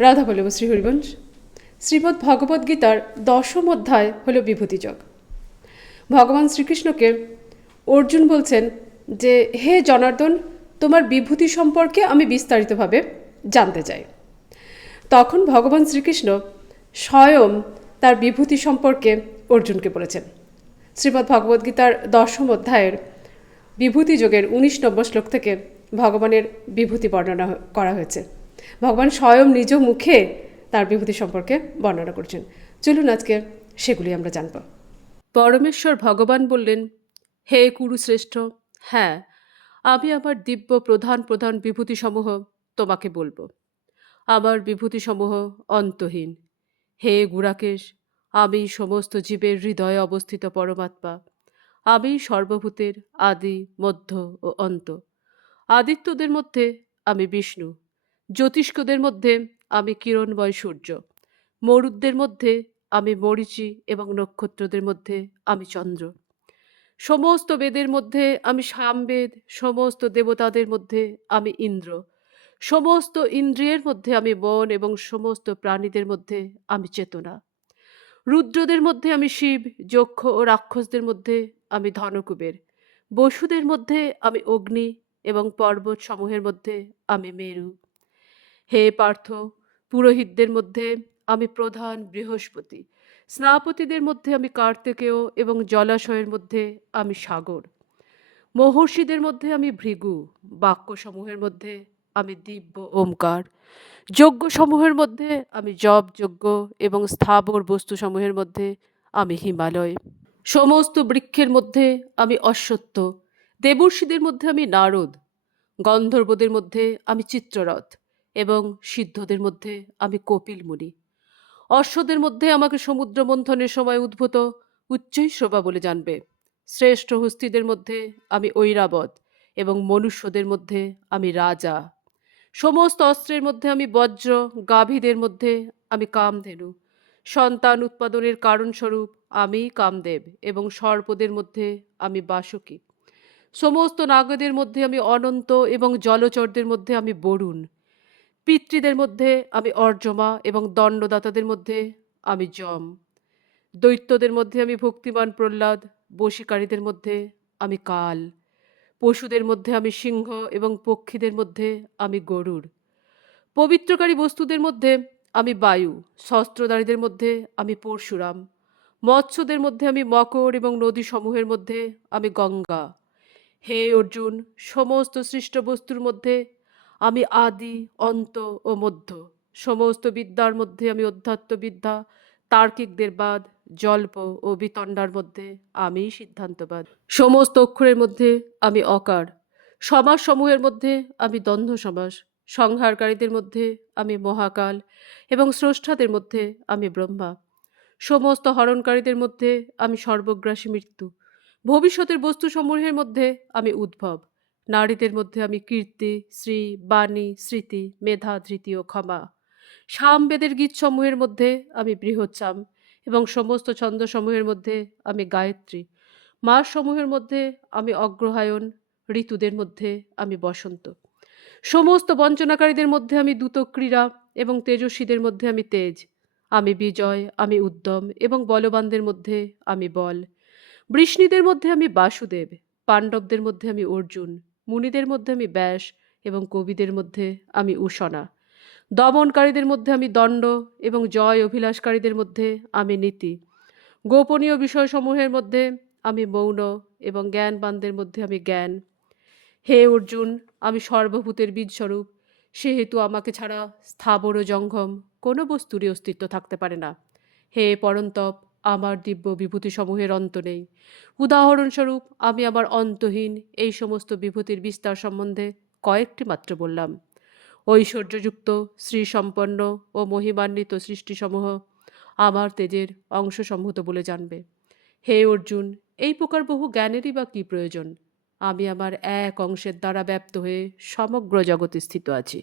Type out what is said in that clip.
রাধা বল্লভ শ্রী হরিবংশ শ্রীমদ্ ভগবদ্ গীতার দশম অধ্যায় হল বিভূতিযোগ ভগবান শ্রীকৃষ্ণকে অর্জুন বলছেন যে, হে জনার্দন, তোমার বিভূতি সম্পর্কে আমি বিস্তারিতভাবে জানতে চাই। তখন ভগবান শ্রীকৃষ্ণ স্বয়ং তার বিভূতি সম্পর্কে অর্জুনকে বলেছেন। শ্রীমদ্ ভগবদ্গীতার দশম অধ্যায়ের বিভূতি যোগের উনিশ নম্বর শ্লোক থেকে ভগবানের বিভূতি বর্ণনা করা হয়েছে। ভগবান স্বয়ং নিজ মুখে তার বিভূতি সম্পর্কে বর্ণনা করছেন। চলুন আজকে সেগুলি আমরা জানব। পরমেশ্বর ভগবান বললেন, হে কুরুশ্রেষ্ঠ হ্যাঁ আমি আমার দিব্য প্রধান প্রধান বিভূতিসমূহ তোমাকে বলব। আমার বিভূতিসমূহ অন্তহীন। হে গুড়াকেশ আমি সমস্ত জীবের হৃদয়ে অবস্থিত পরমাত্মা। আমি সর্বভূতের আদি, মধ্য ও অন্ত। আদিত্যদের মধ্যে আমি বিষ্ণু। জ্যোতিষ্কদের মধ্যে আমি কিরণময় সূর্য মরুদদের মধ্যে আমি মরিচি এবং নক্ষত্রদের মধ্যে আমি চন্দ্র সমস্ত বেদের মধ্যে আমি সামবেদ সমস্ত দেবতাদের মধ্যে আমি ইন্দ্র সমস্ত ইন্দ্রিয়ের মধ্যে আমি বন এবং সমস্ত প্রাণীদের মধ্যে আমি চেতনা রুদ্রদের মধ্যে আমি শিব যক্ষ ও রাক্ষসদের মধ্যে আমি ধনকুবের বসুদের মধ্যে আমি অগ্নি এবং পর্বত সমূহের মধ্যে আমি মেরু হে পার্থ পুরোহিতদের মধ্যে আমি প্রধান বৃহস্পতি স্নাপতিদের মধ্যে আমি কার্তিকেয় এবং জলাশয়ের মধ্যে আমি সাগর মহর্ষিদের মধ্যে আমি ভৃগু বাক্যসমূহের মধ্যে আমি দিব্য ওমকার যজ্ঞসমূহের মধ্যে আমি জপ যজ্ঞ এবং স্থাবর বস্তুসমূহের মধ্যে আমি হিমালয় সমস্ত বৃক্ষের মধ্যে আমি অশ্বত্থ দেবর্ষীদের মধ্যে আমি নারদ গন্ধর্বদের মধ্যে আমি চিত্ররথ এবং সিদ্ধদের মধ্যে আমি কপিল মুনি। অশ্বদের মধ্যে আমাকে সমুদ্র মন্থনের সময় উদ্ভূত উচ্চই শোভা বলে জানবে। শ্রেষ্ঠ হস্তিদের মধ্যে আমি ঐরাবত এবং মনুষ্যদের মধ্যে আমি রাজা। সমস্ত অস্ত্রের মধ্যে আমি বজ্র, গাভীদের মধ্যে আমি কামধেনু। সন্তান উৎপাদনের কারণস্বরূপ আমি কামদেব এবং সর্পদের মধ্যে আমি বাসুকী। সমস্ত নাগদের মধ্যে আমি অনন্ত এবং জলচরদের মধ্যে আমি বরুণ। পিতৃদের মধ্যে আমি অর্জমা এবং দণ্ডদাতাদের মধ্যে আমি যম দৈত্যদের মধ্যে আমি ভক্তিমান প্রহ্লাদ বশীকারীদের মধ্যে আমি কাল পশুদের মধ্যে আমি সিংহ এবং পক্ষীদের মধ্যে আমি গরুর পবিত্রকারী বস্তুদের মধ্যে আমি বায়ু শস্ত্রধারীদের মধ্যে আমি পরশুরাম মৎস্যদের মধ্যে আমি মকর এবং নদী সমূহের মধ্যে আমি গঙ্গা হে অর্জুন সমস্ত সৃষ্ট বস্তুর মধ্যে আমি আদি, অন্ত ও মধ্য। সমস্ত বিদ্যার মধ্যে আমি অধ্যাত্ম বিদ্যা, তার্কিকদের বাদ, জল্প ও বিতণ্ডার মধ্যে আমি সিদ্ধান্তবাদ। সমস্ত অক্ষরের মধ্যে আমি অকার। সমাস সমূহের মধ্যে আমি দ্বন্দ্ব সমাস। সংহারকারীদের মধ্যে আমি মহাকাল এবং স্রষ্টাদের মধ্যে আমি ব্রহ্মা। সমস্ত হরণকারীদের মধ্যে আমি সর্বগ্রাসী মৃত্যু। ভবিষ্যতের বস্তুসমূহের মধ্যে আমি উদ্ভব। নারীদের মধ্যে আমি কীর্তি শ্রী বাণী স্মৃতি মেধা ধৃতি ও ক্ষমা সামবেদের গীতসমূহের মধ্যে আমি বৃহচ্চাম এবং সমস্ত ছন্দসমূহের মধ্যে আমি গায়ত্রী মাসসমূহের মধ্যে আমি অগ্রহায়ণ ঋতুদের মধ্যে আমি বসন্ত সমস্ত বঞ্চনাকারীদের মধ্যে আমি দ্রুত ক্রীড়া এবং তেজস্বীদের মধ্যে আমি তেজ আমি বিজয় আমি উদ্যম এবং বলবানদের মধ্যে আমি বল বৃষ্ণীদের মধ্যে আমি বাসুদেব পাণ্ডবদের মধ্যে আমি অর্জুন মুনিদের মধ্যে আমি ব্যাস এবং কবিদের মধ্যে আমি উষণা। দমনকারীদের মধ্যে আমি দণ্ড এবং জয় অভিলাষকারীদের মধ্যে আমি নীতি। গোপনীয় বিষয়সমূহের মধ্যে আমি মৌন এবং জ্ঞানবানদের মধ্যে আমি জ্ঞান। হে অর্জুন, আমি সর্বভূতের বীজস্বরূপ। সেহেতু আমাকে ছাড়া স্থাবর জঙ্গম কোনো বস্তুরই অস্তিত্ব থাকতে পারে না। হে পরন্তপ আমার দিব্য বিভূতিসমূহের অন্ত নেই। উদাহরণস্বরূপ, আমি আমার অন্তহীন এই সমস্ত বিভূতির বিস্তার সম্বন্ধে কয়েকটি মাত্র বললাম। ঐশ্বর্যযুক্ত, শ্রীসম্পন্ন ও মহিমান্বিত সৃষ্টিসমূহ আমার তেজের অংশসমূহত বলে জানবে। হে অর্জুন, এই প্রকার বহু জ্ঞানেরই বা কী প্রয়োজন? আমি আমার এক অংশের দ্বারা ব্যপ্ত হয়ে সমগ্র জগতে স্থিত আছি।